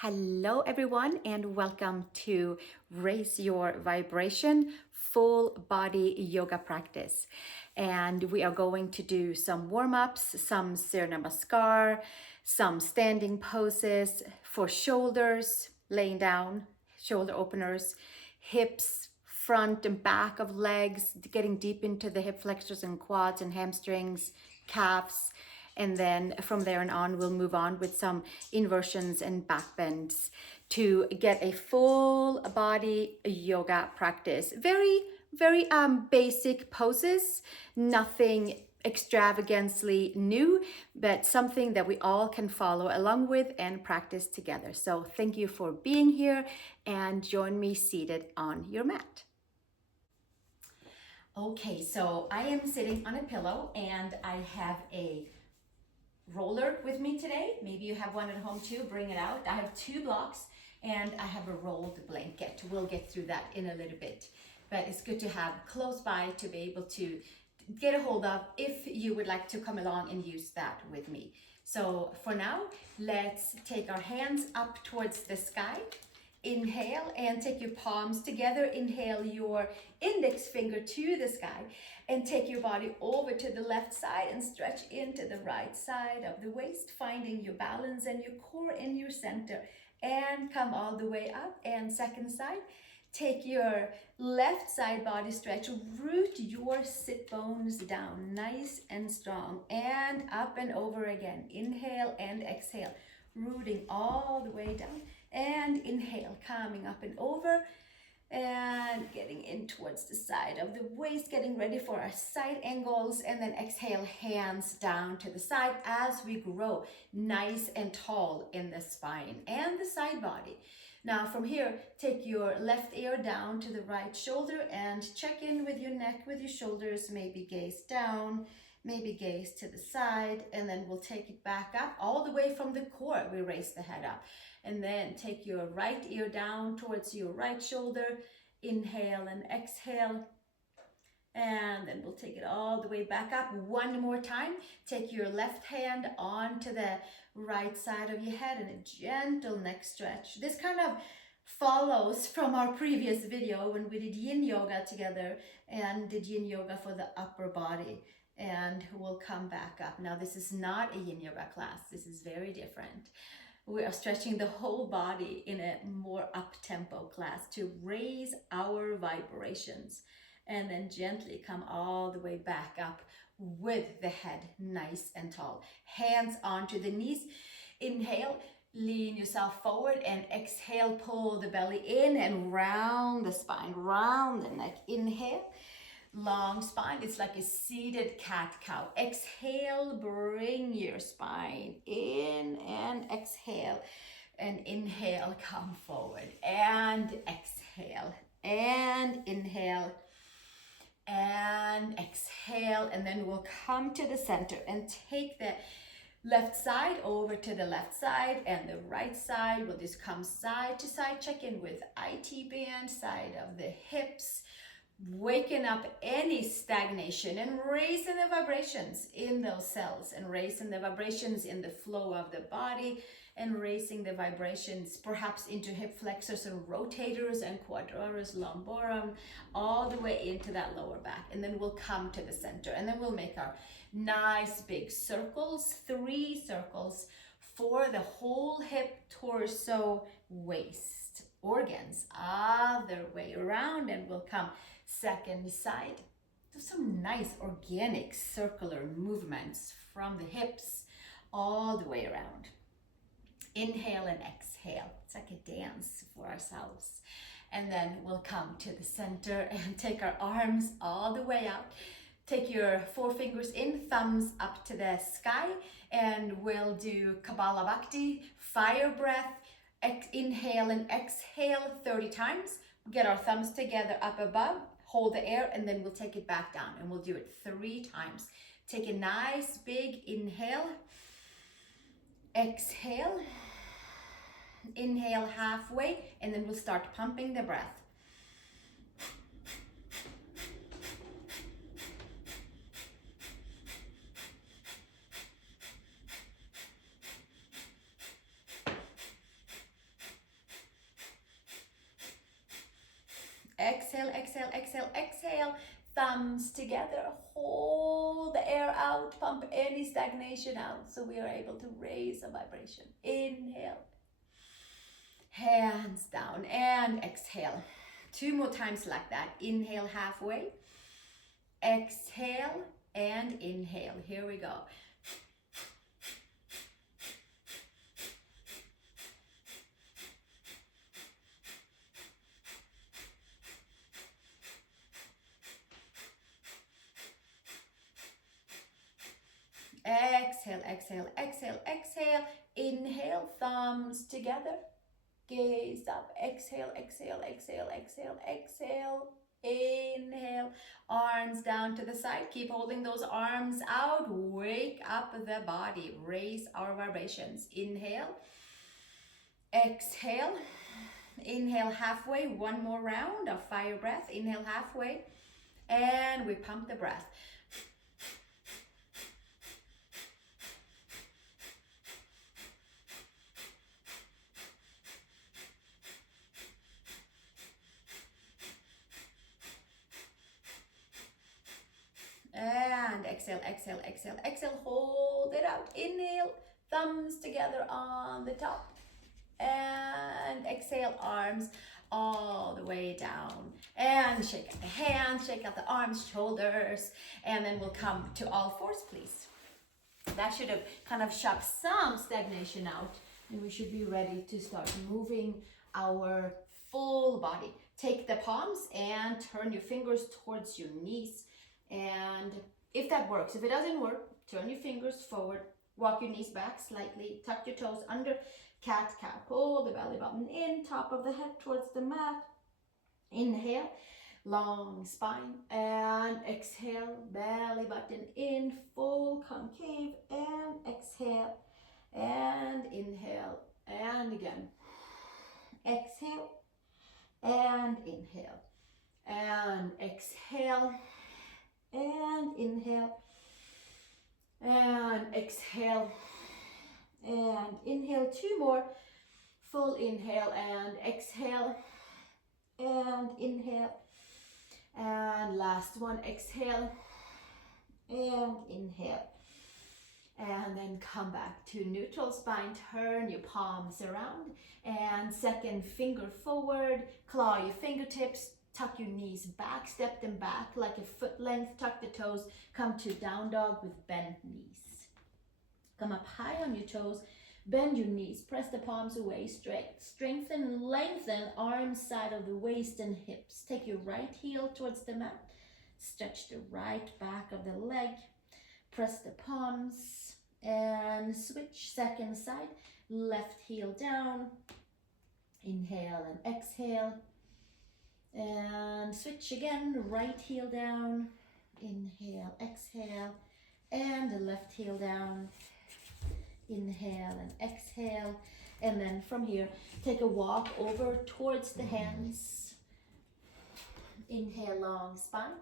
Hello everyone and welcome to Raise Your Vibration full body yoga practice. And we are going to do some warm-ups, some Surya Namaskar, some standing poses for shoulders, laying down, shoulder openers, hips, front and back of legs, getting deep into the hip flexors and quads and hamstrings, calves. And then from there on, we'll move on with some inversions and back bends to get a full body yoga practice. Very basic poses, nothing extravagantly new, but something that we all can follow along with and practice together. So thank you for being here and join me seated on your mat. Okay, so I am sitting on a pillow and I have a roller with me today. Maybe you have one at home too, bring it out. I have 2 blocks and I have a rolled blanket. We'll get through that in a little bit, but it's good to have close by to be able to get a hold of if you would like to come along and use that with me. So for now, let's take our hands up towards the sky. Inhale and take your palms together. Inhale your index finger to the sky and take your body over to the left side and stretch into the right side of the waist, finding your balance and your core in your center, and come all the way up. And second side, take your left side body stretch, root your sit bones down nice and strong, and up and over again. Inhale and exhale, rooting all the way down. And inhale, coming up and over and getting in towards the side of the waist, getting ready for our side angles. And then exhale, hands down to the side as we grow nice and tall in the spine and the side body. Now from here, take your left ear down to the right shoulder and check in with your neck, with your shoulders, maybe gaze down, maybe gaze to the side, and then we'll take it back up all the way from the core. We raise the head up. And then take your right ear down towards your right shoulder. Inhale and exhale. And then we'll take it all the way back up. One more time. Take your left hand onto the right side of your head and a gentle neck stretch. This kind of follows from our previous video when we did yin yoga together and did yin yoga for the upper body. And we'll come back up. Now this is not a yin yoga class. This is very different. We are stretching the whole body in a more up-tempo class to raise our vibrations and then gently come all the way back up with the head nice and tall. Hands onto the knees. Inhale, lean yourself forward, and exhale, pull the belly in and round the spine, round the neck. Inhale. Long spine, it's like a seated cat-cow. Exhale, bring your spine in and exhale. And inhale, come forward. And exhale. And inhale. And exhale. And then we'll come to the center and take the left side over to the left side, and the right side will just come side to side. Check in with IT band, side of the hips. Waking up any stagnation and raising the vibrations in those cells, and raising the vibrations in the flow of the body, and raising the vibrations perhaps into hip flexors and rotators and quadratus lumborum, all the way into that lower back. And then we'll come to the center, and then we'll make our nice big circles, 3 circles for the whole hip, torso, waist organs, other way around. And we'll come second side. Do some nice organic circular movements from the hips all the way around. Inhale and exhale. It's like a dance for ourselves. And then we'll come to the center and take our arms all the way out. Take your 4 fingers in, thumbs up to the sky, and we'll do Kabbalah Bhakti, fire breath. Inhale and exhale 30 times. Get our thumbs together up above, hold the air, and then we'll take it back down, and we'll do it 3 times. Take a nice big inhale, exhale, inhale halfway, and then we'll start pumping the breath. exhale, exhale, exhale, exhale. Thumbs together, hold the air out, pump any stagnation out so we are able to raise a vibration. Inhale, hands down, and exhale. 2 more times like that. Inhale halfway, exhale, and inhale. Here we go. Exhale, exhale, exhale, exhale. Inhale, thumbs together. Gaze up. Exhale, exhale, exhale, exhale, exhale. Inhale, arms down to the side. Keep holding those arms out. Wake up the body. Raise our vibrations. Inhale, exhale. Inhale halfway. One more round of fire breath. Inhale halfway. And we pump the breath. And exhale, exhale, exhale, exhale. Hold it out. Inhale, thumbs together on the top. And exhale, arms all the way down. And shake out the hands, shake out the arms, shoulders. And then we'll come to all fours, please. That should have kind of shut some stagnation out. And we should be ready to start moving our full body. Take the palms and turn your fingers towards your knees. And if that works, if it doesn't work, turn your fingers forward, walk your knees back slightly, tuck your toes under, cat, cow. Pull the belly button in, top of the head towards the mat. Inhale, long spine, and exhale, belly button in, full concave, and exhale, and inhale, and again. Exhale, and inhale, and exhale, and inhale, and exhale, and inhale. 2 more. Full inhale and exhale, and inhale, and last one. Exhale and inhale, and then come back to neutral spine. Turn your palms around and second finger forward, claw your fingertips. Tuck your knees back, step them back like a foot length, tuck the toes, come to down dog with bent knees. Come up high on your toes, bend your knees, press the palms away, strengthen, lengthen arms side of the waist and hips. Take your right heel towards the mat, stretch the right back of the leg, press the palms and switch second side, left heel down, inhale and exhale. And switch again, right heel down, inhale, exhale, and the left heel down, inhale and exhale. And then from here, take a walk over towards the hands. Inhale, long spine,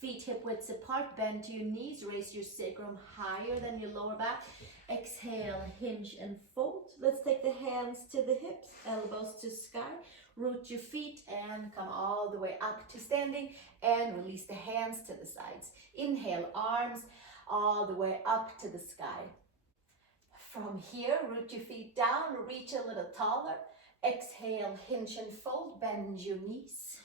feet hip widths apart, bend to your knees, raise your sacrum higher than your lower back. Exhale, hinge and fold. Let's take the hands to the hips, elbows to sky. Root your feet and come all the way up to standing and release the hands to the sides. Inhale, arms all the way up to the sky. From here, root your feet down, reach a little taller. Exhale, hinge and fold, bend your knees.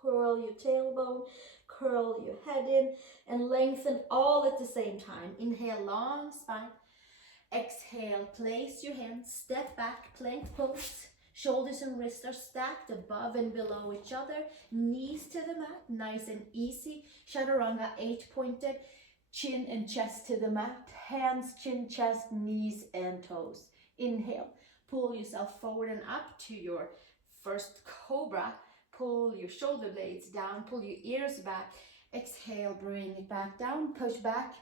Curl your tailbone, curl your head in, and lengthen all at the same time. Inhale, long spine. Exhale, place your hands, step back, plank pose. Shoulders and wrists are stacked above and below each other. Knees to the mat, nice and easy. Chaturanga, 8-pointed. Chin and chest to the mat. Hands, chin, chest, knees and toes. Inhale, pull yourself forward and up to your first cobra. Pull your shoulder blades down, pull your ears back. Exhale, bring it back down, push back.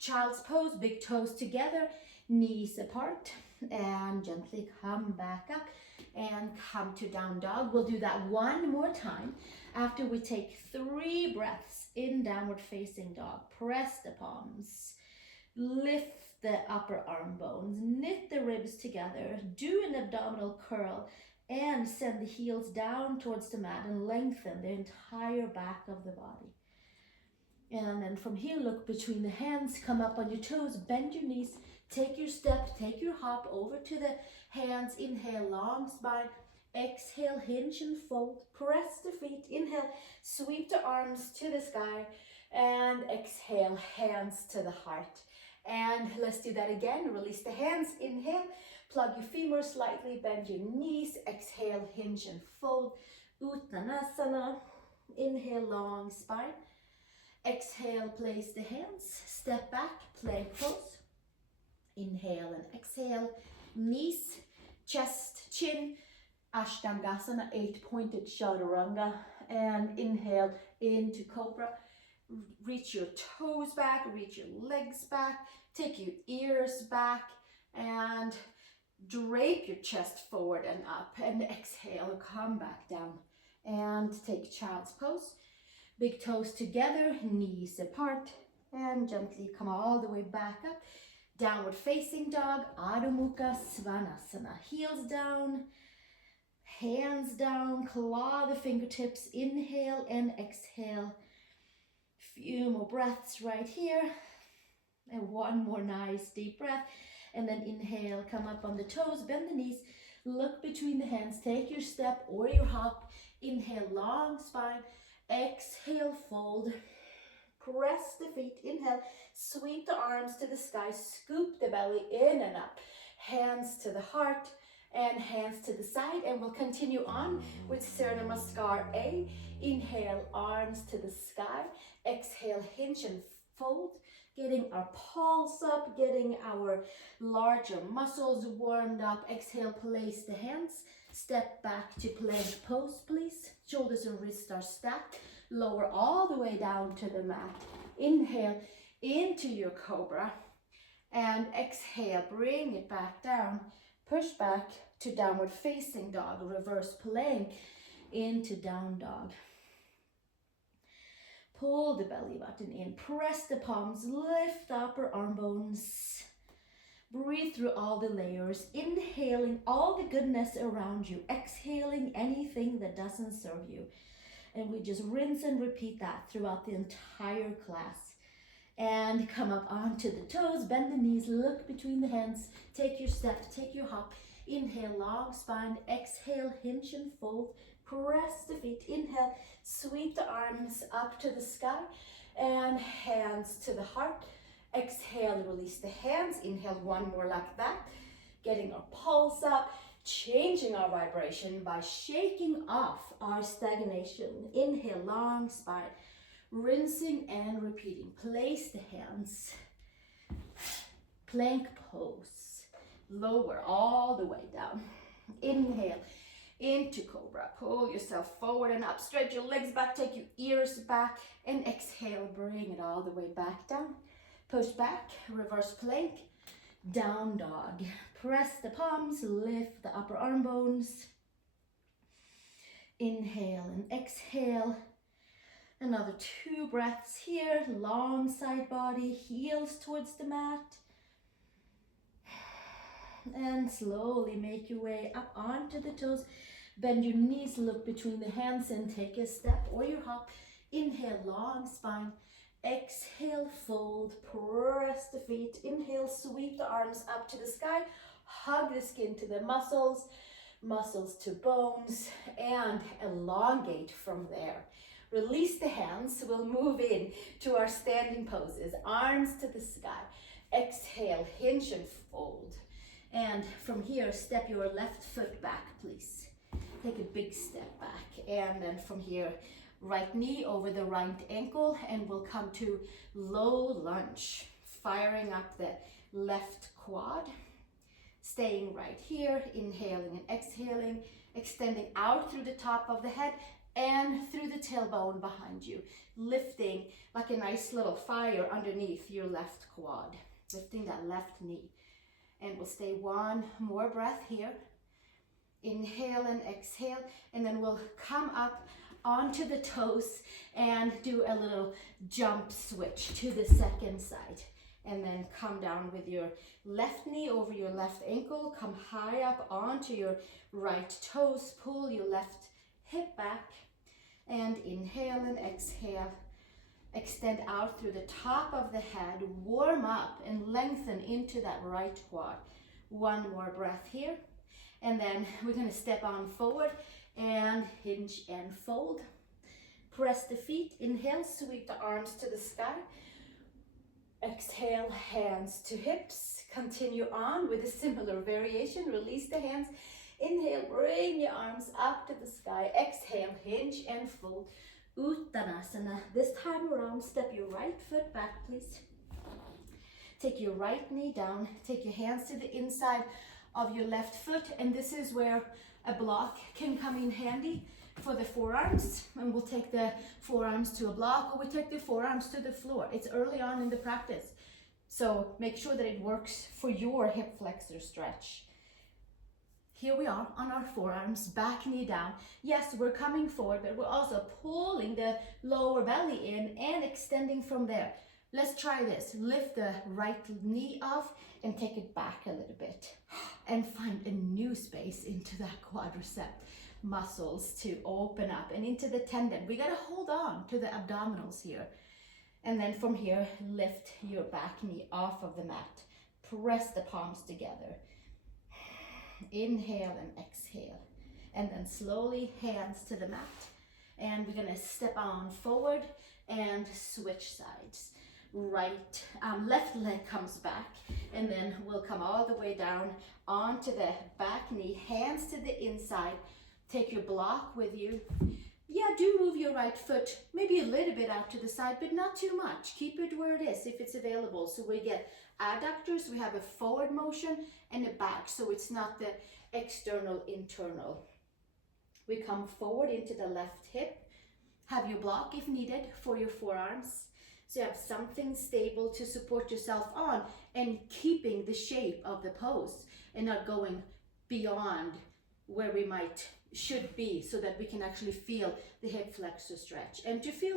Child's pose, big toes together, knees apart. And gently come back up and come to down dog. We'll do that one more time after we take 3 breaths in downward facing dog. Press the palms, lift the upper arm bones, knit the ribs together, do an abdominal curl, And send the heels down towards the mat and lengthen the entire back of the body. And then from here, look between the hands, come up on your toes, bend your knees, take your step, take your hop over to the hands. Inhale, long spine. Exhale, hinge and fold. Press the feet. Inhale, sweep the arms to the sky. And exhale, hands to the heart. And let's do that again. Release the hands. Inhale, plug your femur slightly, bend your knees. Exhale, hinge and fold. Uttanasana. Inhale, long spine. Exhale, place the hands, step back, plank pose. Inhale and exhale, knees, chest, chin, Ashtangasana, 8-pointed chaturanga. And inhale into cobra. Reach your toes back, reach your legs back, take your ears back, and drape your chest forward and up. And exhale, come back down. And take child's pose. Big toes together, knees apart, and gently come all the way back up. Downward facing dog, Adho Mukha Svanasana. Heels down, hands down, claw the fingertips. Inhale and exhale. Few more breaths right here. And one more nice deep breath. And then inhale, come up on the toes, bend the knees, look between the hands, take your step or your hop. Inhale, long spine. Exhale, fold. Press the feet. Inhale, sweep the arms to the sky, scoop the belly in and up. Hands to the heart and hands to the side. And we'll continue on with Surya Namaskar A. Inhale, arms to the sky. Exhale, hinge and fold. Getting our pulse up, getting our larger muscles warmed up. Exhale, place the hands. Step back to plank pose, please. Shoulders and wrists are stacked. Lower all the way down to the mat. Inhale into your cobra. And exhale, bring it back down. Push back to downward facing dog. Reverse plank into down dog. Pull the belly button in. Press the palms. Lift the upper arm bones. Breathe through all the layers, inhaling all the goodness around you, exhaling anything that doesn't serve you. And we just rinse and repeat that throughout the entire class. And come up onto the toes, bend the knees, look between the hands, take your step, take your hop. Inhale, long spine, exhale, hinge and fold. Press the feet, inhale, sweep the arms up to the sky and hands to the heart. Exhale, release the hands. Inhale, one more like that. Getting our pulse up, changing our vibration by shaking off our stagnation. Inhale, long spine. Rinsing and repeating. Place the hands. Plank pose. Lower all the way down. Inhale into cobra. Pull yourself forward and up. Stretch your legs back. Take your ears back. And exhale, bring it all the way back down. Push back, reverse plank, down dog. Press the palms, lift the upper arm bones. Inhale and exhale. Another 2 breaths here. Long side body, heels towards the mat. And slowly make your way up onto the toes. Bend your knees, look between the hands and take a step or your hop. Inhale, long spine. Exhale, fold, press the feet. Inhale, sweep the arms up to the sky. Hug the skin to the muscles, muscles to bones, and elongate from there. Release the hands. We'll move in to our standing poses. Arms to the sky. Exhale, hinge and fold. And from here, step your left foot back, please. Take a big step back. And then from here, right knee over the right ankle, and we'll come to low lunge, firing up the left quad, staying right here, inhaling and exhaling, extending out through the top of the head and through the tailbone behind you, lifting like a nice little fire underneath your left quad, lifting that left knee. And we'll stay one more breath here. Inhale and exhale, and then we'll come up onto the toes and do a little jump switch to the second side. And then come down with your left knee over your left ankle. Come high up onto your right toes. Pull your left hip back. And inhale and exhale. Extend out through the top of the head. Warm up and lengthen into that right quad. One more breath here. And then we're going to step on forward and hinge and fold. Press the feet. Inhale, sweep the arms to the sky. Exhale, hands to hips. Continue on with a similar variation. Release the hands. Inhale, bring your arms up to the sky. Exhale, hinge and fold. Uttanasana. This time around, step your right foot back, please. Take your right knee down. Take your hands to the inside of your left foot. And this is where a block can come in handy for the forearms. And we'll take the forearms to a block, or we take the forearms to the floor. It's early on in the practice. So make sure that it works for your hip flexor stretch. Here we are on our forearms, back knee down. Yes, we're coming forward, but we're also pulling the lower belly in and extending from there. Let's try this. Lift the right knee off and take it back a little bit. And find a new space into that quadricep muscles to open up and into the tendon. We gotta hold on to the abdominals here. And then from here, lift your back knee off of the mat. Press the palms together. Inhale and exhale. And then slowly hands to the mat. And we're gonna step on forward and switch sides. Left leg comes back, and then we'll come all the way down onto the back knee, hands to the inside. Take your block with you. Yeah, do move your right foot maybe a little bit out to the side, but not too much. Keep it where it is if it's available. So we get adductors, we have a forward motion and a back, so it's not the external, internal. We come forward into the left hip. Have your block if needed for your forearms. So you have something stable to support yourself on and keeping the shape of the pose and not going beyond where we should be, so that we can actually feel the hip flexor stretch. And to feel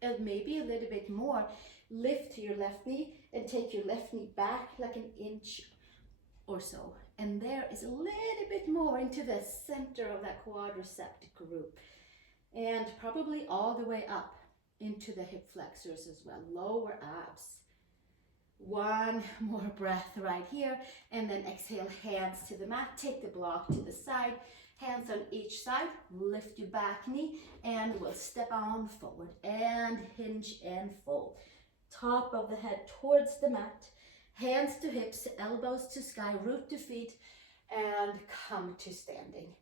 it maybe a little bit more, lift your left knee and take your left knee back like an inch or so. And there is a little bit more into the center of that quadricep group. And probably all the way up into the hip flexors as well, lower abs. One more breath right here, and then exhale, hands to the mat. Take the block to the side, hands on each side. Lift your back knee, and we'll step on forward and hinge and fold. Top of the head towards the mat, hands to hips, elbows to sky, root to feet, and come to standing.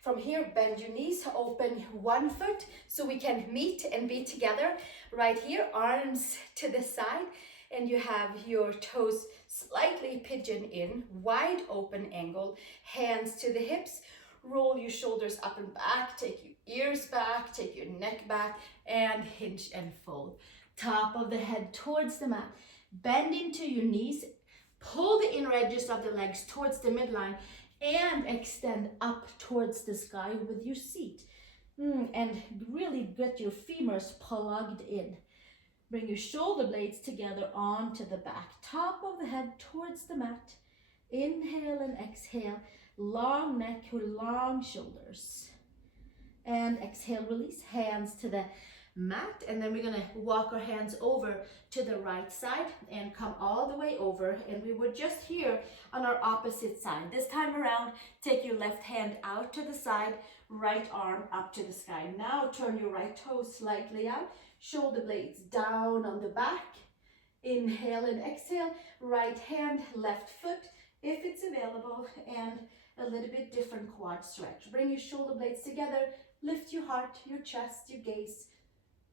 From here, bend your knees, open one foot so we can meet and be together. Right here, arms to the side, and you have your toes slightly pigeon in, wide open angle, hands to the hips. Roll your shoulders up and back, take your ears back, take your neck back, and hinge and fold. Top of the head towards the mat. Bend into your knees, pull the inner edges of the legs towards the midline, and extend up towards the sky with your seat. And really get your femurs plugged in. Bring your shoulder blades together onto the back. Top of the head towards the mat. Inhale and exhale. Long neck with long shoulders. And exhale, release, hands to the mat. And then we're gonna walk our hands over to the right side and come all the way over. And we were just here on our opposite side. This time around, take your left hand out to the side, right arm up to the sky. Now turn your right toe slightly out, shoulder blades down on the back. Inhale and exhale, right hand, left foot, if it's available, and a little bit different quad stretch. Bring your shoulder blades together, lift your heart, your chest, your gaze,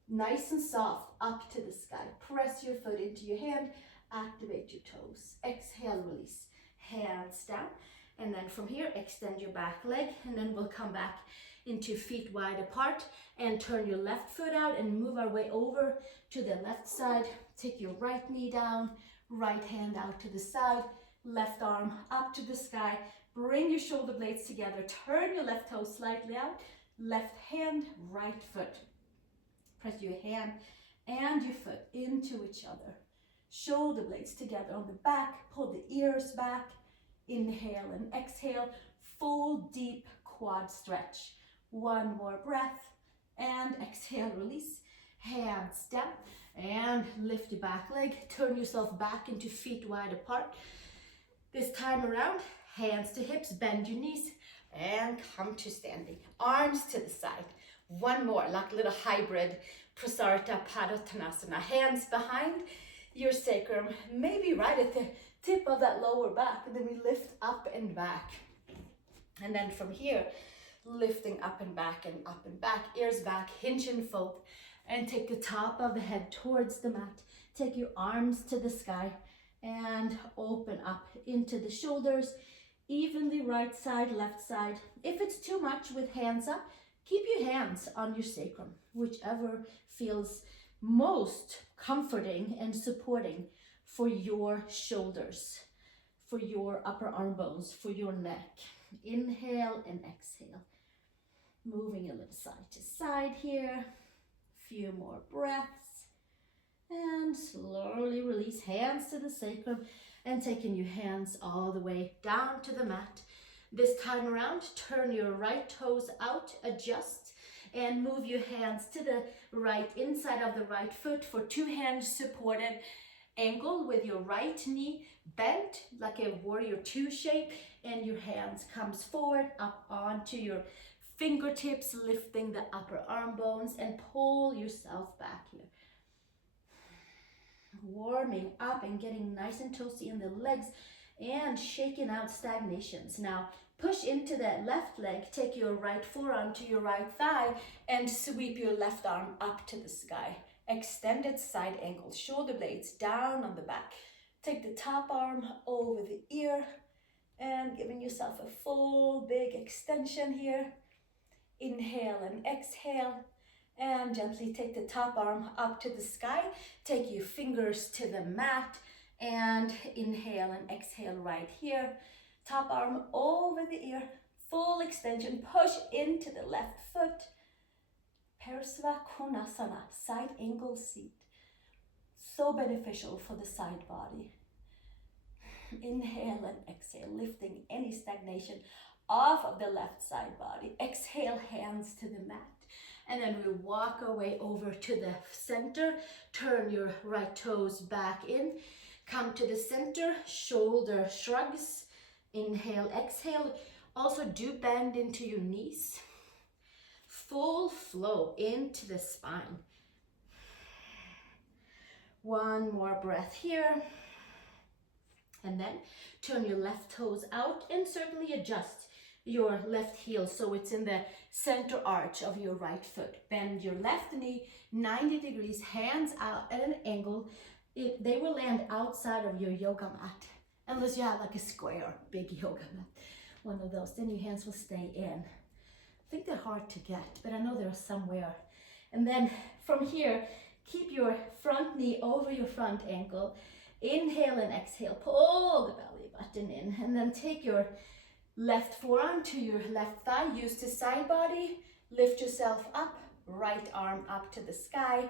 nice and soft up to the sky. Press your foot into your hand, activate your toes. Exhale, release, hands down. And then from here, extend your back leg, and then we'll come back into feet wide apart and turn your left foot out and move our way over to the left side. Take your right knee down, right hand out to the side, left arm up to the sky. Bring your shoulder blades together, turn your left toe slightly out, left hand, right foot. Press your hand and your foot into each other. Shoulder blades together on the back, pull the ears back. Inhale and exhale, full deep quad stretch. One more breath and exhale, release. Hands down and lift your back leg. Turn yourself back into feet wide apart. This time around, hands to hips, bend your knees and come to standing. Arms to the side. One more, like a little hybrid Prasarita Padottanasana. Hands behind your sacrum, maybe right at the tip of that lower back, and then we lift up and back. And then from here, lifting up and back, ears back, hinge and fold, and take the top of the head towards the mat. Take your arms to the sky and open up into the shoulders, evenly right side, left side. If it's too much with hands up, keep your hands on your sacrum, whichever feels most comforting and supporting for your shoulders, for your upper arm bones, for your neck. Inhale and exhale. Moving a little side to side here. Few more breaths. And slowly release, hands to the sacrum, and taking your hands all the way down to the mat. This time around, turn your right toes out, adjust, and move your hands to the right inside of the right foot for two hands supported angle with your right knee bent like a warrior two shape, and your hands comes forward up onto your fingertips, lifting the upper arm bones, and pull yourself back here. Warming up and getting nice and toasty in the legs and shaking out stagnations. Now push into that left leg, take your right forearm to your right thigh and sweep your left arm up to the sky. Extended side angle, shoulder blades down on the back. Take the top arm over the ear and giving yourself a full big extension here. Inhale and exhale. And gently take the top arm up to the sky. Take your fingers to the mat and inhale and exhale right here. Top arm over the ear, full extension. Push into the left foot. Parsva Konasana, side angle seat. So beneficial for the side body. Inhale and exhale, lifting any stagnation off of the left side body. Exhale, hands to the mat. And then we walk our way over to the center. Turn your right toes back in. Come to the center, shoulder shrugs. Inhale, exhale. Also do bend into your knees. Full flow into the spine. One more breath here. And then turn your left toes out and certainly adjust your left heel so it's in the center arch of your right foot. Bend your left knee 90 degrees, hands out at an angle. They will land outside of your yoga mat, unless you have like a square big yoga mat, one of those, then your hands will stay in. I think they're hard to get, but I know they're somewhere. And then from here, keep your front knee over your front ankle. Inhale and exhale, pull the belly button in, and then take your left forearm to your left thigh, use the side body, lift yourself up, right arm up to the sky,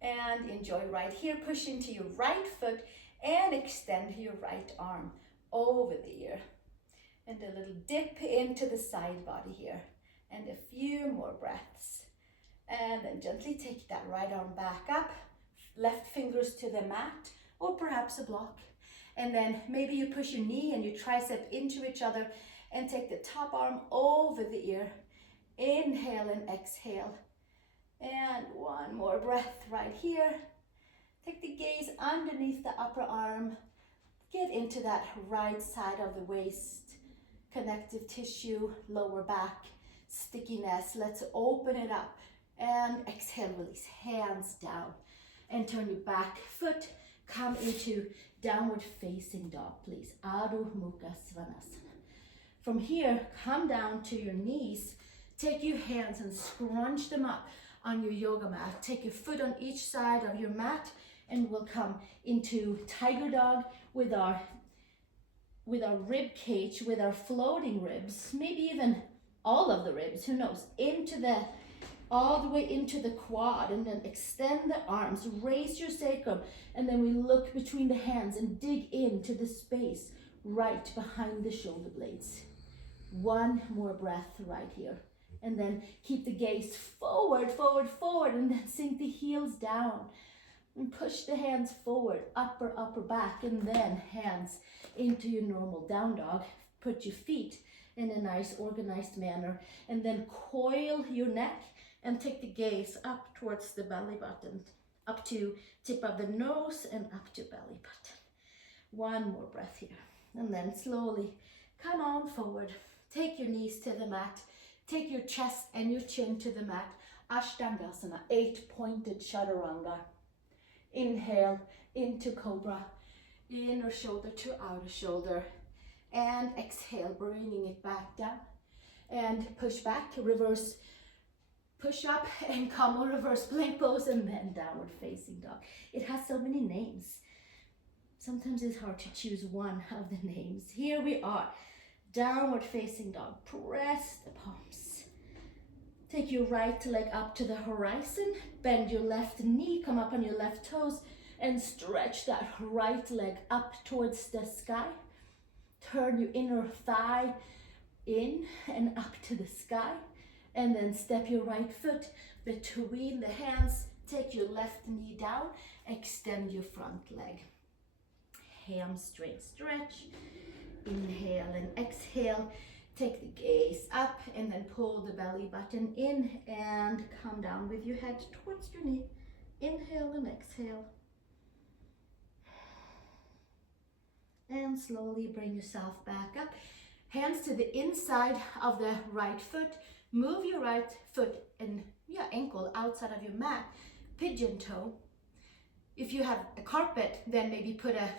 and enjoy right here. Push into your right foot and extend your right arm over the ear. And a little dip into the side body here. And a few more breaths. And then gently take that right arm back up, left fingers to the mat, or perhaps a block. And then maybe you push your knee and your tricep into each other and take the top arm over the ear. Inhale and exhale. And one more breath right here. Take the gaze underneath the upper arm. Get into that right side of the waist. Connective tissue, lower back, stickiness. Let's open it up. And exhale, release, hands down. And turn your back foot. Come into downward facing dog, please. Adho Mukha Svanasana. From here, come down to your knees. Take your hands and scrunch them up on your yoga mat. Take your foot on each side of your mat and we'll come into tiger dog with our rib cage, with our floating ribs, maybe even all of the ribs, who knows, into the all the way into the quad, and then extend the arms, raise your sacrum, and then we look between the hands and dig into the space right behind the shoulder blades. One more breath right here. And then keep the gaze forward, forward, forward, and then sink the heels down. And push the hands forward, upper, upper back, and then hands into your normal down dog. Put your feet in a nice organized manner, and then coil your neck and take the gaze up towards the belly button, up to tip of the nose and up to belly button. One more breath here, and then slowly come on forward. Take your knees to the mat, take your chest and your chin to the mat. Ashtangasana, 8-pointed chaturanga. Inhale into cobra, inner shoulder to outer shoulder, and exhale, bringing it back down, and push back, reverse, push up and come on reverse plank pose, and then downward facing dog. It has so many names. Sometimes it's hard to choose one of the names. Here we are, downward facing dog. Press the palms. Take your right leg up to the horizon, bend your left knee, come up on your left toes, and stretch that right leg up towards the sky. Turn your inner thigh in and up to the sky, and then step your right foot between the hands, take your left knee down, extend your front leg. Hamstring stretch, inhale and exhale. Take the gaze up and then pull the belly button in and come down with your head towards your knee. Inhale and exhale. And slowly bring yourself back up. Hands to the inside of the right foot. Move your right foot and ankle outside of your mat. Pigeon toe. If you have a carpet, then maybe put a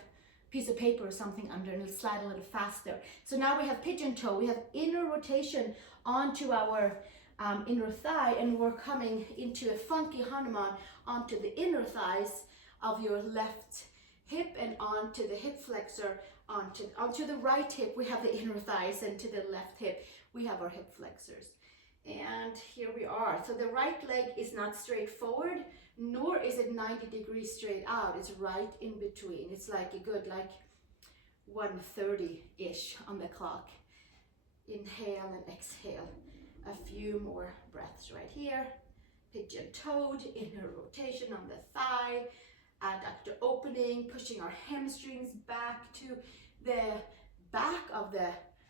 piece of paper or something under and it'll slide a little faster. So now we have pigeon toe, we have inner rotation onto our inner thigh, and we're coming into a funky Hanuman onto the inner thighs of your left hip and onto the hip flexor, onto the right hip we have the inner thighs, and to the left hip we have our hip flexors. And here we are. So the right leg is not straight forward, nor is it 90 degrees straight out. It's right in between. It's like a good 1:30-ish on the clock. Inhale and exhale. A few more breaths right here. Pigeon-toed, inner rotation on the thigh. Adductor opening, pushing our hamstrings back to the back of the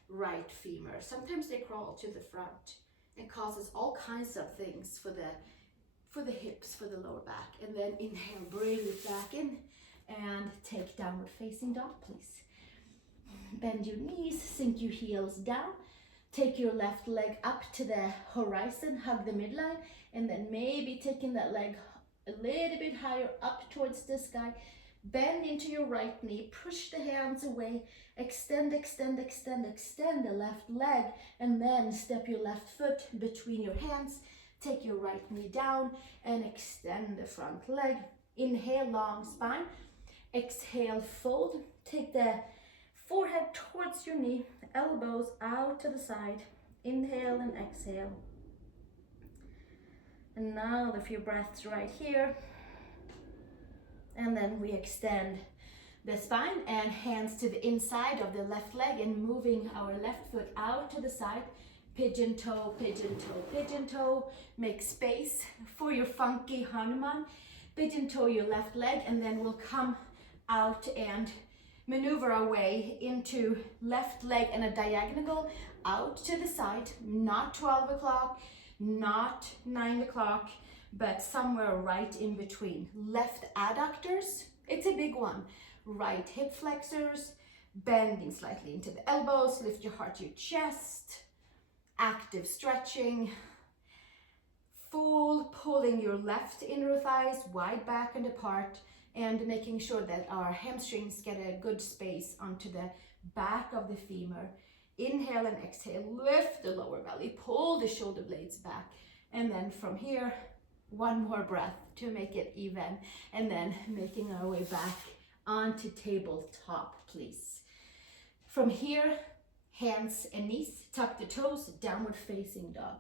right femur. Sometimes they crawl to the front. It causes all kinds of things for the hips, for the lower back. And then inhale, bring it back in, and take downward facing dog, please. Bend your knees, sink your heels down. Take your left leg up to the horizon, hug the midline, and then maybe taking that leg a little bit higher up towards the sky. Bend into your right knee, push the hands away, extend, extend, extend, extend the left leg, and then step your left foot between your hands. Take your right knee down and extend the front leg. Inhale, long spine. Exhale, fold. Take the forehead towards your knee, elbows out to the side. Inhale and exhale. And now a few breaths right here. And then we extend the spine and hands to the inside of the left leg and moving our left foot out to the side. Pigeon toe, pigeon toe, pigeon toe. Make space for your funky Hanuman. Pigeon toe your left leg, and then we'll come out and maneuver our way into left leg and a diagonal out to the side. Not 12 o'clock, not 9 o'clock, but somewhere right in between. Left adductors, it's a big one. Right hip flexors, bending slightly into the elbows, lift your heart to your chest. Active stretching. Full pulling your left inner thighs wide back and apart, and making sure that our hamstrings get a good space onto the back of the femur. Inhale and exhale, lift the lower belly, pull the shoulder blades back, and then from here, one more breath to make it even, and then making our way back onto tabletop, please. From here, hands and knees, tuck the toes, downward facing dog.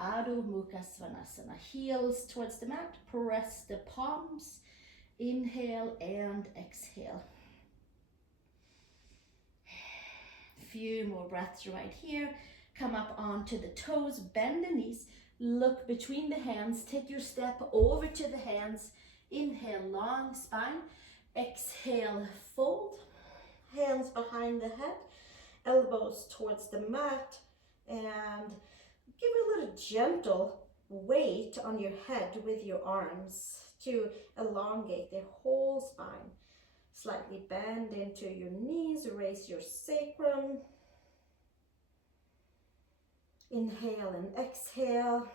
Adho Mukha Svanasana. Heels towards the mat, press the palms, inhale and exhale. Few more breaths right here. Come up onto the toes, bend the knees, look between the hands, take your step over to the hands. Inhale, long spine. Exhale, fold. Hands behind the head, elbows towards the mat, and give a little gentle weight on your head with your arms to elongate the whole spine. Slightly bend into your knees, raise your sacrum. Inhale and exhale,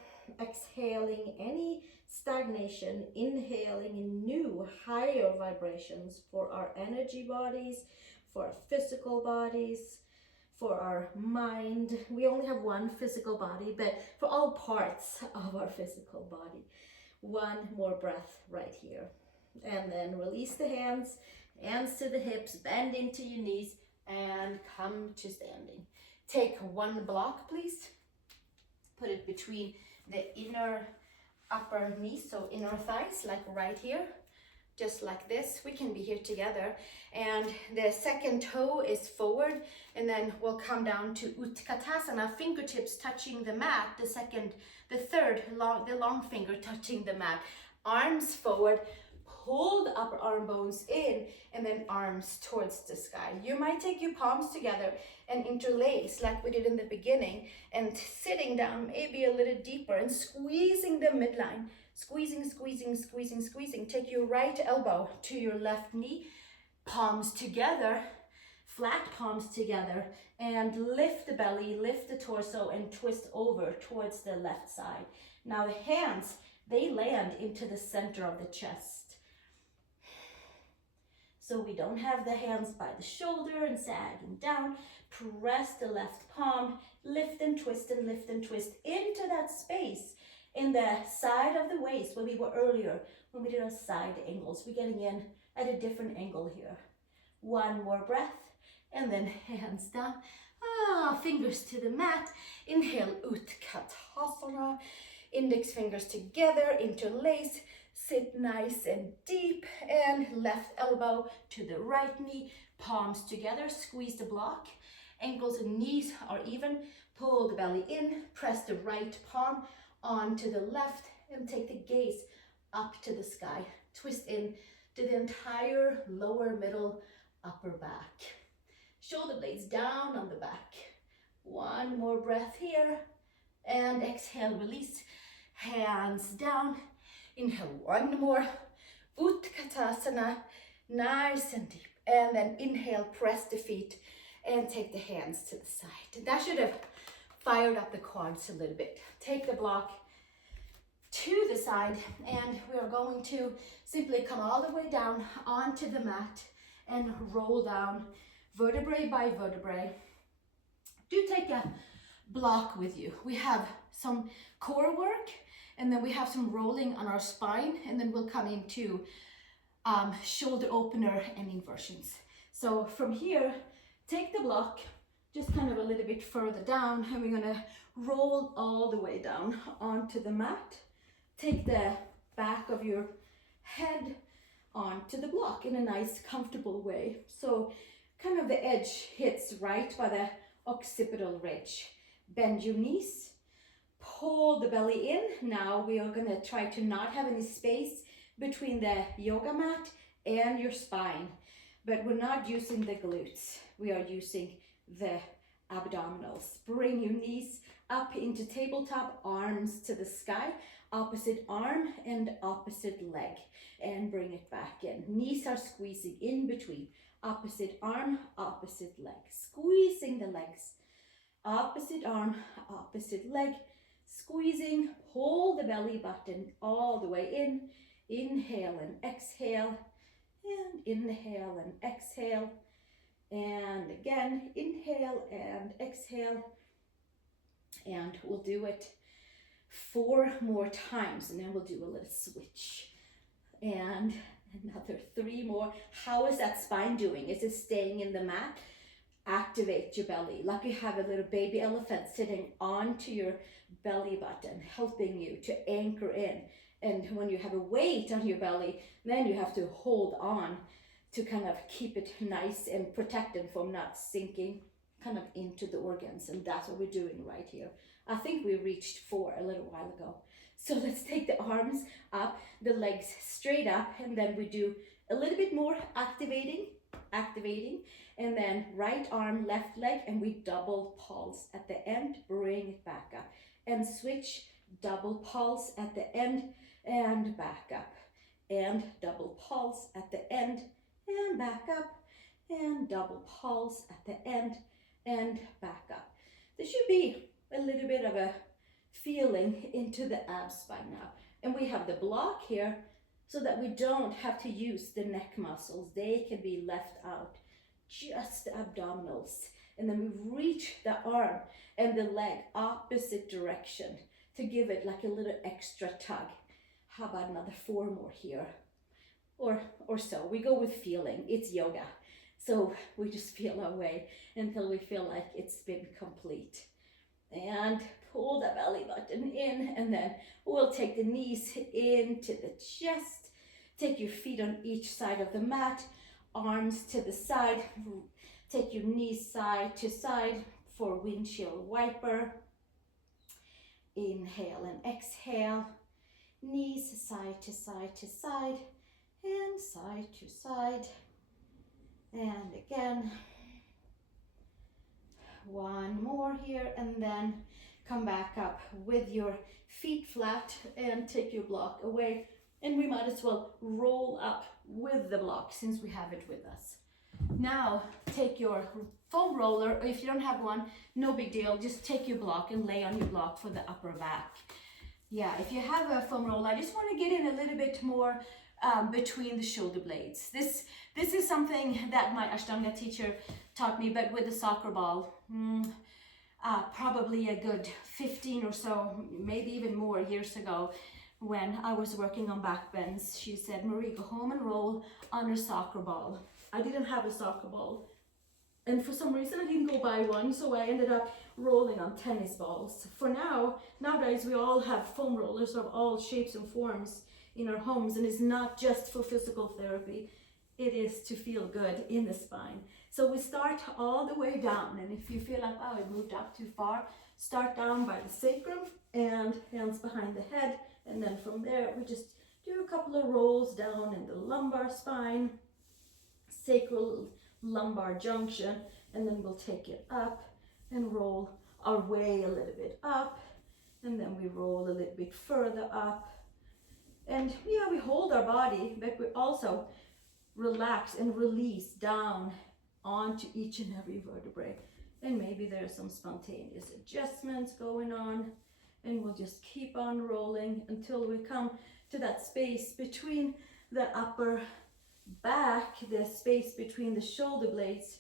exhaling any stagnation, inhaling in new higher vibrations for our energy bodies, for our physical bodies, for our mind. We only have one physical body, but for all parts of our physical body. One more breath right here. And then release the hands, hands to the hips, bend into your knees, and come to standing. Take one block, please. Put it between the inner upper knees, so inner thighs, like right here. Just like this, we can be here together. And the second toe is forward, and then we'll come down to Utkatasana, fingertips touching the mat. The third, the long finger touching the mat. Arms forward, pull the upper arm bones in, and then arms towards the sky. You might take your palms together and interlace like we did in the beginning, and sitting down maybe a little deeper and squeezing the midline. Squeezing, squeezing, squeezing, squeezing. Take your right elbow to your left knee, palms together, flat palms together, and lift the belly, lift the torso, and twist over towards the left side. Now the hands, they land into the center of the chest. So we don't have the hands by the shoulder and sagging down. Press the left palm, lift and twist into that space in the side of the waist where we were earlier when we did our side angles. We're getting in at a different angle here. One more breath, and then hands down. Fingers to the mat. Inhale, Utkatasana. Index fingers together, interlace. Sit nice and deep, and left elbow to the right knee. Palms together, squeeze the block. Ankles and knees are even. Pull the belly in, press the right palm onto the left, and take the gaze up to the sky. Twist in to the entire lower, middle, upper back. Shoulder blades down on the back. One more breath here, and exhale, release. Hands down. Inhale, one more. Utkatasana, nice and deep. And then inhale, press the feet, and take the hands to the side. That should have fired up the quads a little bit. Take the block to the side, and we are going to simply come all the way down onto the mat and roll down vertebrae by vertebrae. Do take a block with you. We have some core work, and then we have some rolling on our spine, and then we'll come into shoulder opener and inversions. So from here, take the block just kind of a little bit further down, and we're gonna roll all the way down onto the mat. Take the back of your head onto the block in a nice, comfortable way. So kind of the edge hits right by the occipital ridge. Bend your knees, pull the belly in. Now we are gonna try to not have any space between the yoga mat and your spine, but we're not using the glutes. We are using the abdominals. Bring your knees up into tabletop, arms to the sky, opposite arm and opposite leg, and bring it back in. Knees are squeezing in between, opposite arm, opposite leg, squeezing the legs, opposite arm, opposite leg, squeezing. Pull the belly button all the way in. Inhale and exhale, and inhale and exhale, and again inhale and exhale, and we'll do it 4 more times, and then we'll do a little switch, and another 3 more. How is that spine doing? Is it staying in the mat? activate your belly, like you have a little baby elephant sitting onto your belly button, helping you to anchor in. And when you have a weight on your belly, then you have to hold on to kind of keep it nice and protected from not sinking kind of into the organs. And that's what we're doing right here. I think we reached 4 a little while ago. So let's take the arms up, the legs straight up, and then we do a little bit more activating, and then right arm, left leg, and we double pulse at the end, bring it back up, and switch, double pulse at the end, and back up, and double pulse at the end, and back up, and double pulse at the end, and back up. There should be a little bit of a feeling into the abs by now. And we have the block here so that we don't have to use the neck muscles. They can be left out, just the abdominals. And then we reach the arm and the leg opposite direction to give it like a little extra tug. How about another 4 more here? Or so. We go with feeling. It's yoga. So we just feel our way until we feel like it's been complete. And pull the belly button in, and then we'll take the knees into the chest. Take your feet on each side of the mat, arms to the side. Take your knees side to side for windshield wiper. Inhale and exhale. Knees side to side to side, and side to side. And again. One more here, and then come back up with your feet flat and take your block away. And we might as well roll up with the block since we have it with us. Now take your foam roller, or if you don't have one, no big deal, just take your block and lay on your block for the upper back. Yeah, if you have a foam roller, I just want to get in a little bit more between the shoulder blades. This is something that my Ashtanga teacher taught me, but with a soccer ball, probably a good 15 or so, maybe even more years ago, when I was working on BackBends. She said, Marie, go home and roll on a soccer ball. I didn't have a soccer ball, and for some reason I didn't go buy one, so I ended up rolling on tennis balls. For nowadays we all have foam rollers of all shapes and forms in our homes, and it's not just for physical therapy, it is to feel good in the spine. So we start all the way down, and if you feel like, oh, it moved up too far, start down by the sacrum and hands behind the head, and then from there we just do a couple of rolls down in the lumbar spine, sacral lumbar junction, and then we'll take it up and roll our way a little bit up, and then we roll a little bit further up. And yeah, we hold our body, but we also relax and release down onto each and every vertebrae. And maybe there's some spontaneous adjustments going on, and we'll just keep on rolling until we come to that space between the upper back, the space between the shoulder blades,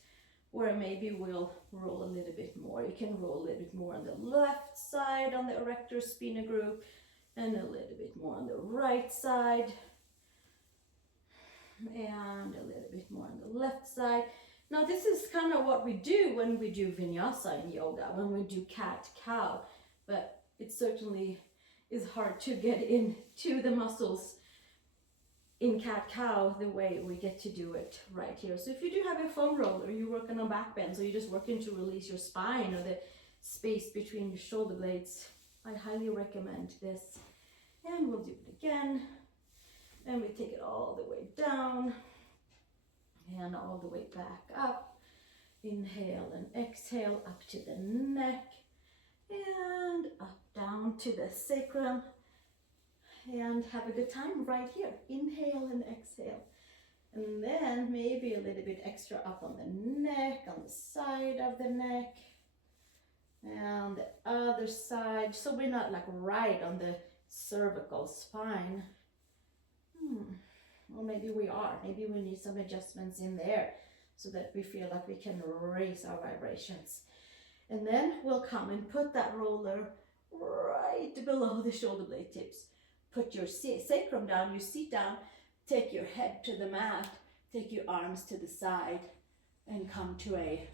where maybe we'll roll a little bit more. You can roll a little bit more on the left side on the erector spina group, and a little bit more on the right side, and a little bit more on the left side. Now this is kind of what we do when we do vinyasa in yoga, when we do cat-cow, but it certainly is hard to get into the muscles in cat-cow the way we get to do it right here. So if you do have a foam roller, you're working on back bends, or you're just working to release your spine or the space between your shoulder blades, I highly recommend this. And we'll do it again, and we take it all the way down and all the way back up. Inhale and exhale up to the neck, and up down to the sacrum, and have a good time right here. Inhale and exhale, and then maybe a little bit extra up on the neck, on the side of the neck, and the other side, so we're not like right on the cervical spine. Or maybe we are. Maybe we need some adjustments in there so that we feel like we can raise our vibrations. And then we'll come and put that roller right below the shoulder blade tips. Put your sacrum down, your seat down, take your head to the mat, take your arms to the side, and come to a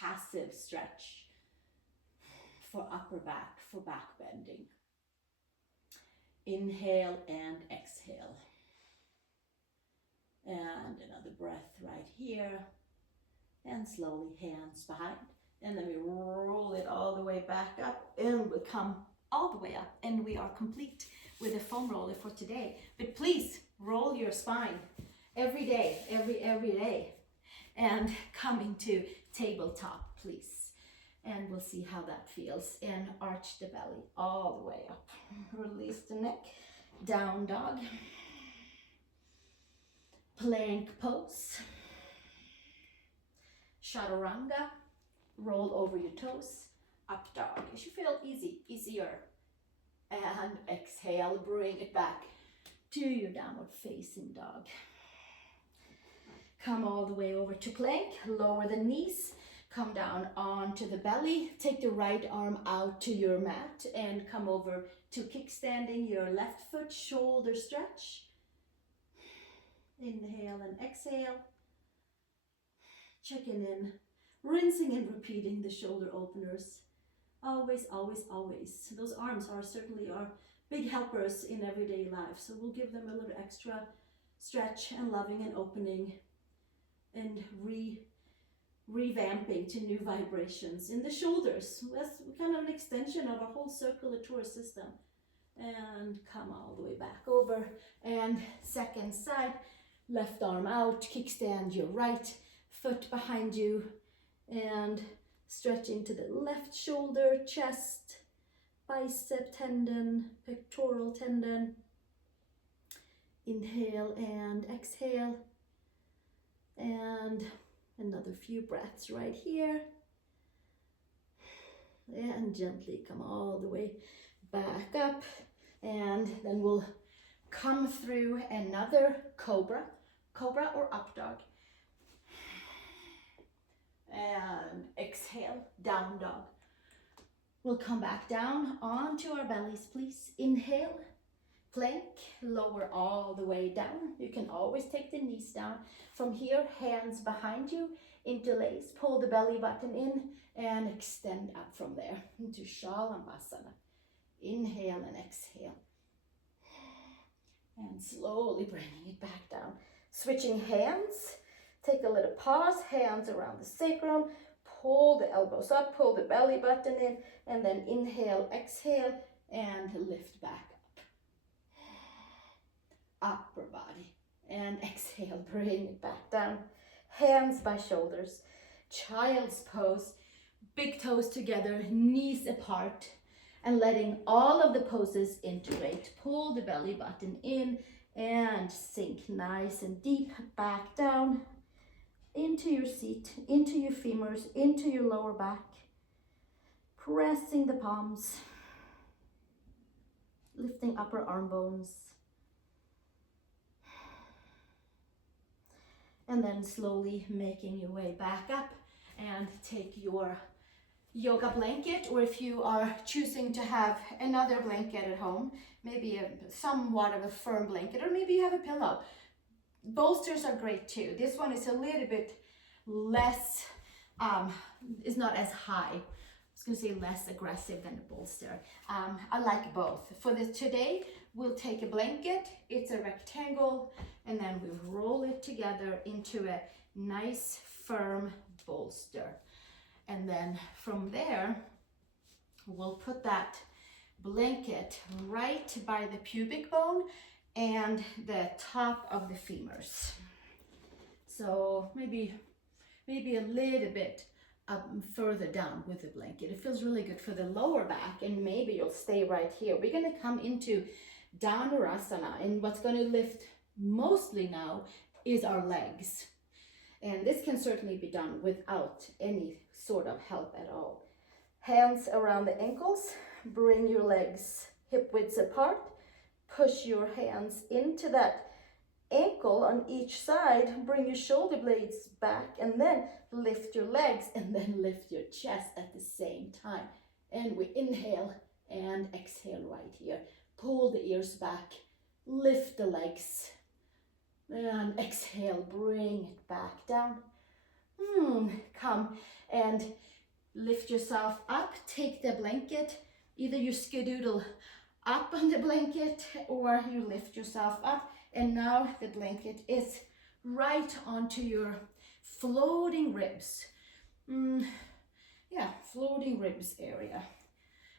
passive stretch for upper back, for back bending. Inhale and exhale. And another breath right here. And slowly hands behind. And then we roll it all the way back up and we come all the way up. And we are complete with a foam roller for today. But please roll your spine every day, every day. And come into tabletop, please. And we'll see how that feels. And arch the belly all the way up. Release the neck. Down dog. Plank pose. Chaturanga. Roll over your toes. Up dog. It should feel easier. And exhale, bring it back to your downward facing dog. Come all the way over to plank. Lower the knees. Come down onto the belly. Take the right arm out to your mat and come over to kickstanding your left foot. Shoulder stretch. Inhale and exhale. Checking in. Rinsing and repeating the shoulder openers. Always, always, always. Those arms are certainly our big helpers in everyday life. So we'll give them a little extra stretch and loving and opening and revamping to new vibrations in the shoulders. That's kind of an extension of our whole circulatory system. And come all the way back over. And second side, left arm out, kickstand your right foot behind you. And stretching to the left shoulder, chest, bicep tendon, pectoral tendon. Inhale and exhale. And another few breaths right here. And gently come all the way back up. And then we'll come through another cobra or up dog. And exhale, down dog. We'll come back down onto our bellies, please. Inhale, plank, lower all the way down. You can always take the knees down. From here, hands behind you, interlace. Pull the belly button in and extend up from there into Shoulder+Chest. Inhale and exhale. And slowly bringing it back down. Switching hands. Take a little pause, hands around the sacrum, pull the elbows up, pull the belly button in, and then inhale, exhale, and lift back up. Upper body, and exhale, bring it back down. Hands by shoulders, child's pose, big toes together, knees apart, and letting all of the poses integrate. Pull the belly button in and sink nice and deep back down. Into your seat, into your femurs, into your lower back. Pressing the palms. Lifting upper arm bones. And then slowly making your way back up and take your yoga blanket, or if you are choosing to have another blanket at home, maybe somewhat of a firm blanket, or maybe you have a pillow. Bolsters are great too. This one is a little bit less, is not as high. I was going to say less aggressive than a bolster. I like both. For this today, we'll take a blanket. It's a rectangle, and then we roll it together into a nice firm bolster. And then from there, we'll put that blanket right by the pubic bone and the top of the femurs. So maybe a little bit further down with the blanket. It feels really good for the lower back, and maybe you'll stay right here. We're gonna come into Dhanurasana, and what's gonna lift mostly now is our legs. And this can certainly be done without any sort of help at all. Hands around the ankles, bring your legs hip widths apart. Push your hands into that ankle on each side, bring your shoulder blades back, and then lift your legs, and then lift your chest at the same time. And we inhale and exhale right here. Pull the ears back, lift the legs, and exhale, bring it back down. Come and lift yourself up. Take the blanket, either you skedoodle up on the blanket or you lift yourself up, and now the blanket is right onto your floating ribs. Yeah, floating ribs area.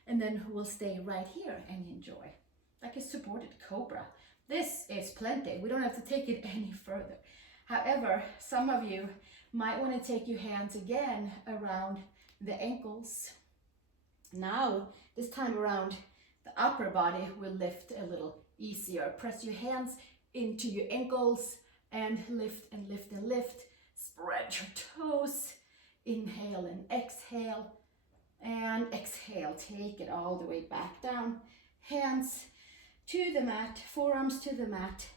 And then we'll stay right here and enjoy, like a supported cobra. This is plenty. We don't have to take it any further. However, some of you might want to take your hands again around the ankles. Now, this time around, the upper body will lift a little easier. Press your hands into your ankles and lift and lift and lift. Spread your toes. Inhale and exhale. And exhale, take it all the way back down. Hands to the mat, forearms to the mat,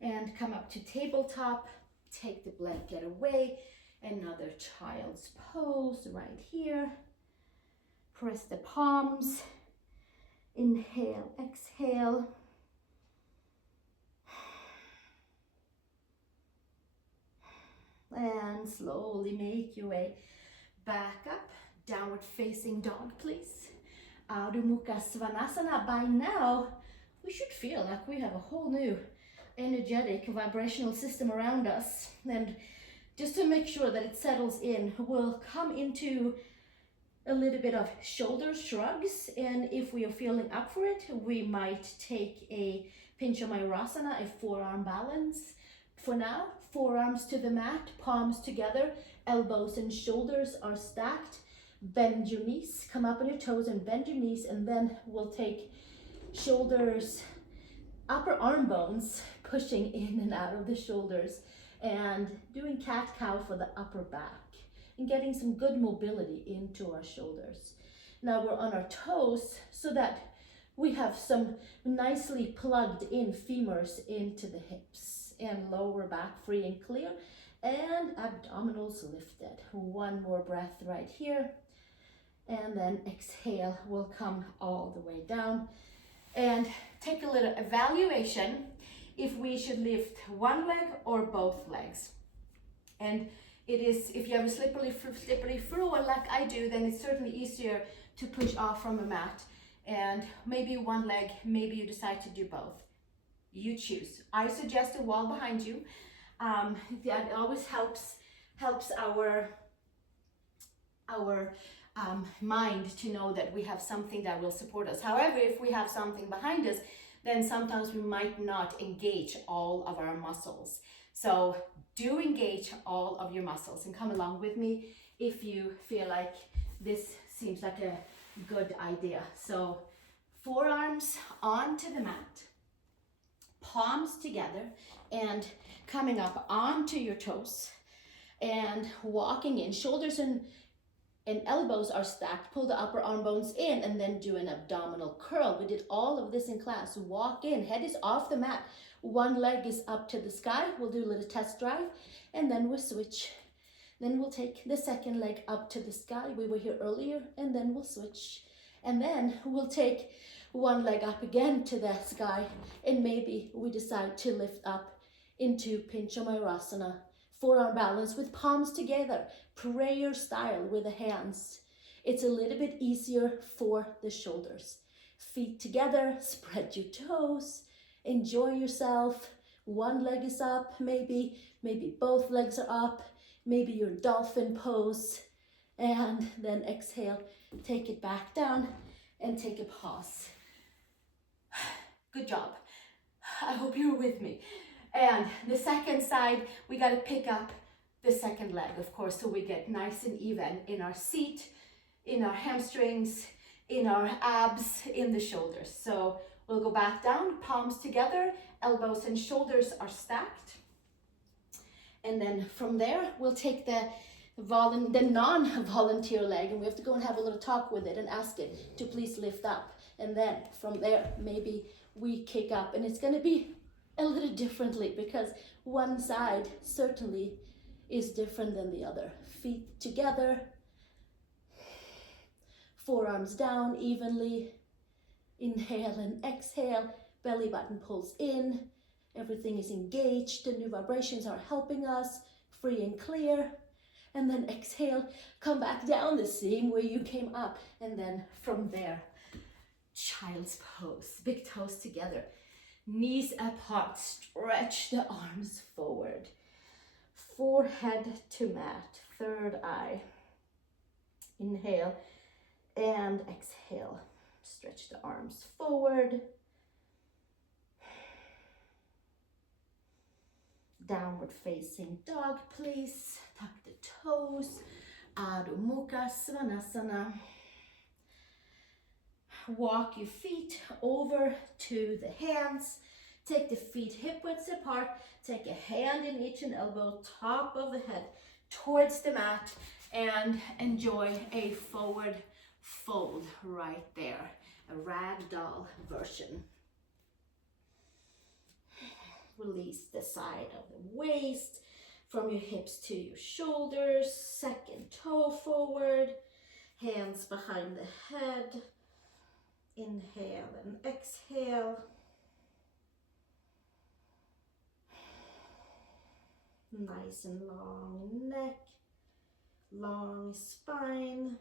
and come up to tabletop. Take the blanket away. Another child's pose right here. Press the palms. Inhale, exhale. And slowly make your way back up. Downward facing dog, please. Adho Mukha Svanasana. By now, we should feel like we have a whole new energetic vibrational system around us. And just to make sure that it settles in, we'll come into a little bit of shoulder shrugs. And if we are feeling up for it, we might take a Pincha Mayurasana, a forearm balance. For now, forearms to the mat, palms together, elbows and shoulders are stacked. Bend your knees, come up on your toes and bend your knees, and then we'll take shoulders, upper arm bones, pushing in and out of the shoulders, and doing cat-cow for the upper back, and getting some good mobility into our shoulders. Now we're on our toes so that we have some nicely plugged in femurs into the hips, and lower back free and clear, and abdominals lifted. One more breath right here. And then exhale, we'll come all the way down and take a little evaluation if we should lift one leg or both legs. And it is, if you have a slippery floor like I do, then it's certainly easier to push off from a mat. And maybe one leg, maybe you decide to do both. You choose. I suggest a wall behind you. That always helps our mind to know that we have something that will support us. However, if we have something behind us, then sometimes we might not engage all of our muscles. So do engage all of your muscles and come along with me if you feel like this seems like a good idea. So forearms onto the mat, palms together, and coming up onto your toes and walking in. Shoulders and elbows are stacked. Pull the upper arm bones in and then do an abdominal curl. We did all of this in class. Walk in, head is off the mat. One leg is up to the sky. We'll do a little test drive and then we'll switch. Then we'll take the second leg up to the sky. We were here earlier, and then we'll switch. And then we'll take one leg up again to the sky, and maybe we decide to lift up into Pincha Mayurasana. Forearm balance with palms together, prayer style with the hands. It's a little bit easier for the shoulders. Feet together, spread your toes, enjoy yourself. One leg is up, maybe both legs are up, maybe your dolphin pose, and then exhale, take it back down and take a pause. Good job. I hope you're with me. And the second side, we got to pick up the second leg, of course, so we get nice and even in our seat, in our hamstrings, in our abs, in the shoulders. So we'll go back down, palms together, elbows and shoulders are stacked. And then from there, we'll take the non-volunteer leg, and we have to go and have a little talk with it and ask it to please lift up. And then from there, maybe we kick up, and it's going to be a little differently because one side certainly is different than the other. Feet together, forearms down evenly. Inhale and exhale, belly button pulls in, everything is engaged, the new vibrations are helping us, free and clear. And then exhale, come back down the same way you came up. And then from there, child's pose, big toes together, knees apart, stretch the arms forward. Forehead to mat, third eye. Inhale and exhale. Stretch the arms forward. Downward facing dog, please. Tuck the toes. Adho Mukha Svanasana. Walk your feet over to the hands. Take the feet hip width apart. Take a hand in each and elbow, top of the head towards the mat, and enjoy a forward fold right there, a ragdoll version. Release the side of the waist from your hips to your shoulders. Second toe forward, hands behind the head. Inhale and exhale. Nice and long neck, long spine.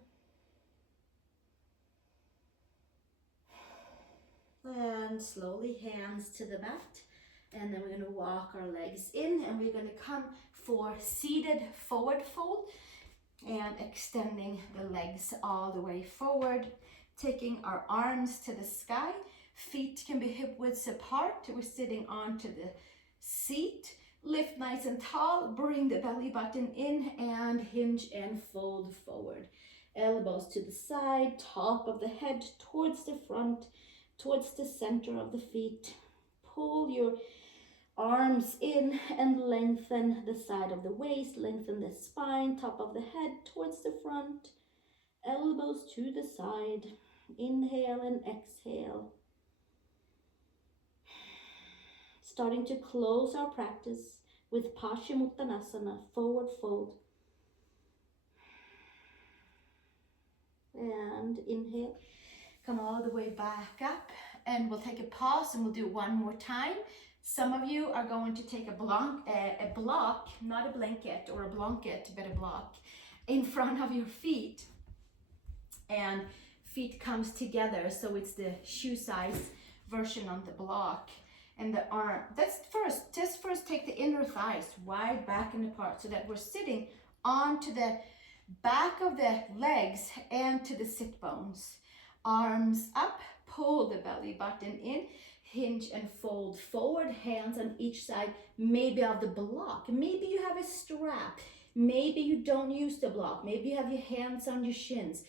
And slowly hands to the mat. And then we're going to walk our legs in, and we're going to come for seated forward fold and extending the legs all the way forward, taking our arms to the sky. Feet can be hip widths apart. We're sitting onto the seat. Lift nice and tall, bring the belly button in and hinge and fold forward. Elbows to the side, top of the head towards the front, towards the center of the feet. Pull your arms in and lengthen the side of the waist, lengthen the spine, top of the head towards the front, elbows to the side. Inhale and exhale. Starting to close our practice with Paschimottanasana, forward fold. And inhale, come all the way back up, and we'll take a pause and we'll do one more time. Some of you are going to take a block, not a blanket or a blanket, but a block in front of your feet, and feet comes together, so it's the shoe size version on the block. And the arm, just first take the inner thighs wide back and apart so that we're sitting onto the back of the legs and to the sit bones. Arms up, pull the belly button in, hinge and fold forward, hands on each side, maybe of the block. Maybe you have a strap. Maybe you don't use the block. Maybe you have your hands on your shins.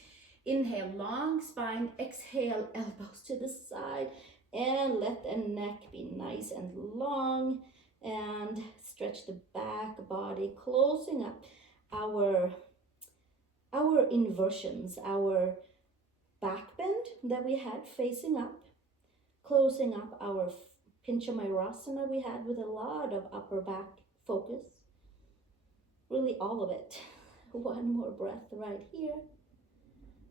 Inhale, long spine. Exhale, elbows to the side. And let the neck be nice and long. And stretch the back body, closing up our inversions, our back bend that we had facing up. Closing up our Pinchamayurasana we had with a lot of upper back focus. Really all of it. One more breath right here.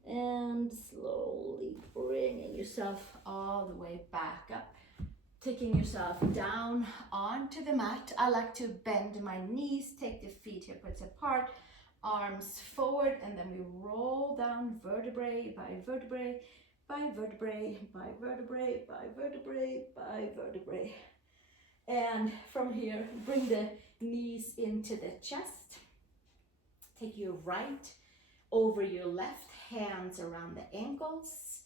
And slowly bringing yourself all the way back up. Taking yourself down onto the mat. I like to bend my knees, take the feet hip widths apart, arms forward, and then we roll down vertebrae by vertebrae, by vertebrae, by vertebrae, by vertebrae, by vertebrae. And from here, bring the knees into the chest. Take your right over your left, hands around the ankles.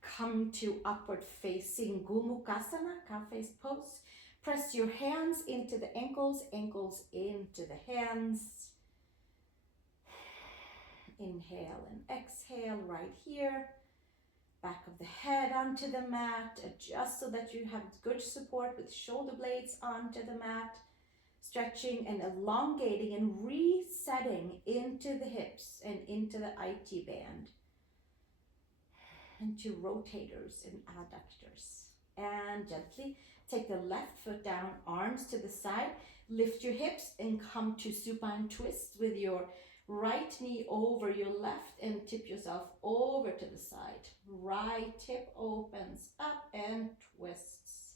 Come to upward facing Gomukhasana, cow-face pose. Press your hands into the ankles, ankles into the hands. Inhale and exhale right here. Back of the head onto the mat. Adjust so that you have good support with shoulder blades onto the mat. Stretching and elongating and resetting into the hips and into the IT band. Into rotators and adductors. And gently take the left foot down, arms to the side. Lift your hips and come to supine twist with your right knee over your left and tip yourself over to the side. Right hip opens up and twists.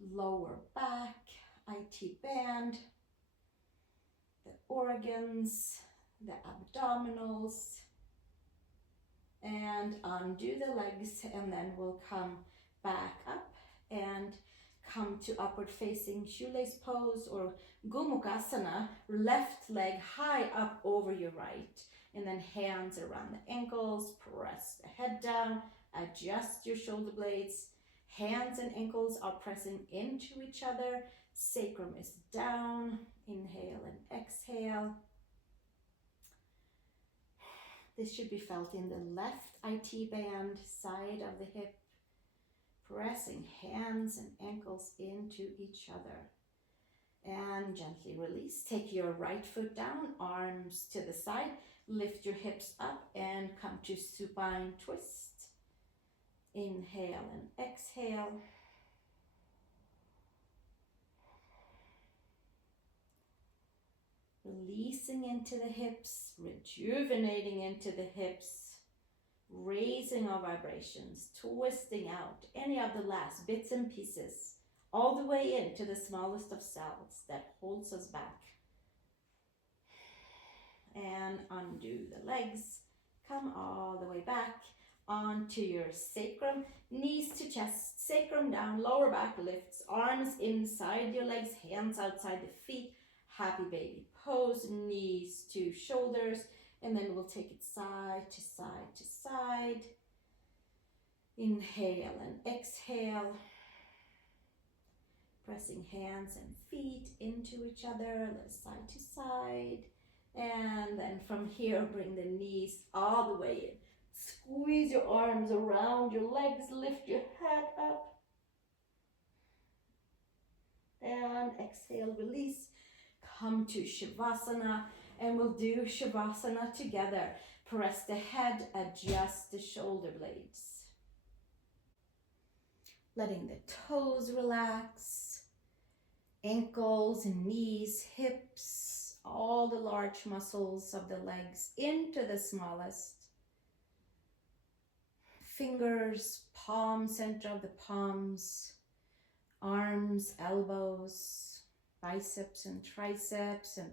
Lower back, IT band, the organs, the abdominals, and undo the legs, and then we'll come back up and come to upward facing shoelace pose or Gomukhasana, left leg high up over your right, and then hands around the ankles, press the head down, adjust your shoulder blades, hands and ankles are pressing into each other, sacrum is down, inhale and exhale. This should be felt in the left IT band, side of the hip, pressing hands and ankles into each other. And gently release. Take your right foot down, arms to the side, lift your hips up and come to supine twist. Inhale and exhale. Releasing into the hips, rejuvenating into the hips, raising our vibrations, twisting out any of the last bits and pieces, all the way into the smallest of cells that holds us back. And undo the legs, come all the way back onto your sacrum, knees to chest, sacrum down, lower back lifts, arms inside your legs, hands outside the feet, happy baby pose, knees to shoulders, and then we'll take it side to side to side. Inhale and exhale. Pressing hands and feet into each other, side to side. And then from here, bring the knees all the way in. Squeeze your arms around your legs, lift your head up. And exhale, release. Come to Shavasana, and we'll do Shavasana together. Press the head, adjust the shoulder blades. Letting the toes relax, ankles and knees, hips, all the large muscles of the legs into the smallest. Fingers, palm, center of the palms, arms, elbows, biceps and triceps, and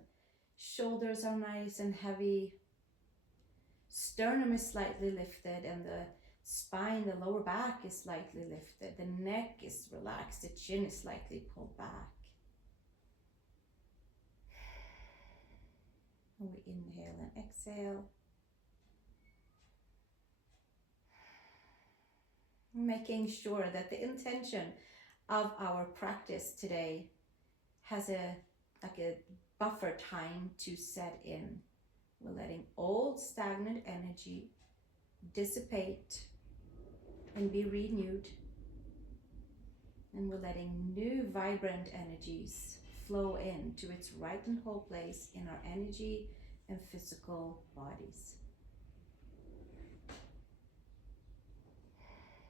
shoulders are nice and heavy. Sternum is slightly lifted, and the spine, the lower back is slightly lifted. The neck is relaxed, the chin is slightly pulled back. And we inhale and exhale. Making sure that the intention of our practice today has a buffer time to set in. We're letting old stagnant energy dissipate and be renewed. And we're letting new vibrant energies flow into its right and whole place in our energy and physical bodies.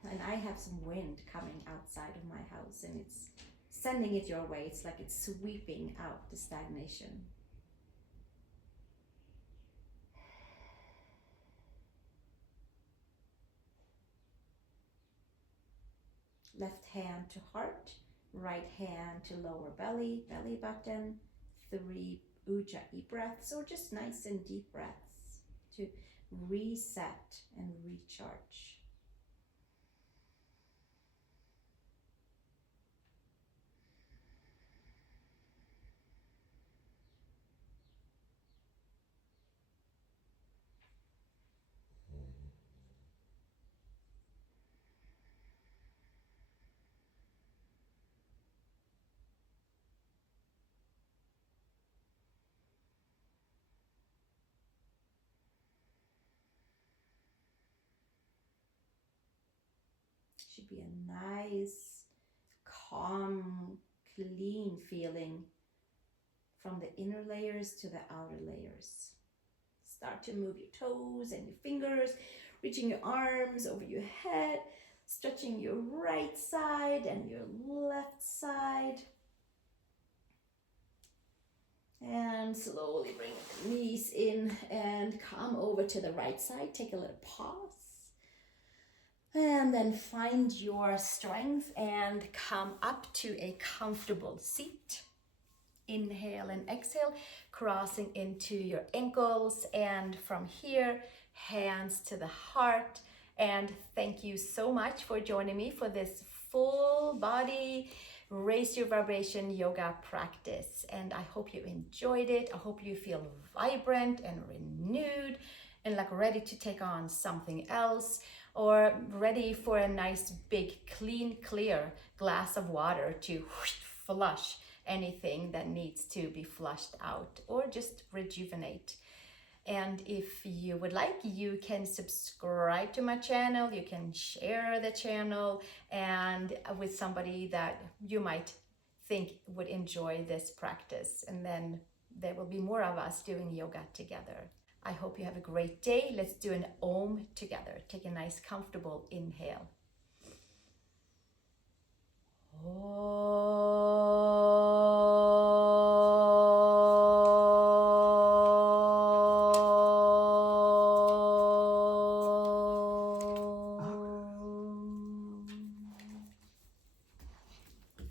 And I have some wind coming outside of my house, and it's sending it your way. It's like it's sweeping out the stagnation. Left hand to heart, right hand to lower belly, belly button, 3 ujjayi breaths, or just nice and deep breaths to reset and recharge. Should be a nice, calm, clean feeling from the inner layers to the outer layers. Start to move your toes and your fingers, reaching your arms over your head, stretching your right side and your left side. And slowly bring the knees in and come over to the right side. Take a little pause. And then find your strength and come up to a comfortable seat. Inhale and exhale, crossing into your ankles, and from here, hands to the heart. And thank you so much for joining me for this full body raise your vibration yoga practice. And I hope you enjoyed it. I hope you feel vibrant and renewed and like ready to take on something else, or ready for a nice big clean clear glass of water to flush anything that needs to be flushed out, or just rejuvenate. And if you would like, you can subscribe to my channel, you can share the channel and with somebody that you might think would enjoy this practice, and then there will be more of us doing yoga together. I hope you have a great day. Let's do an Om together. Take a nice comfortable inhale.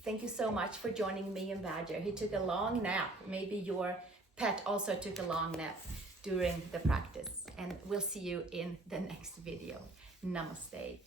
Thank you so much for joining me and Badger. He took a long nap. Maybe your pet also took a long nap during the practice. And we'll see you in the next video. Namaste.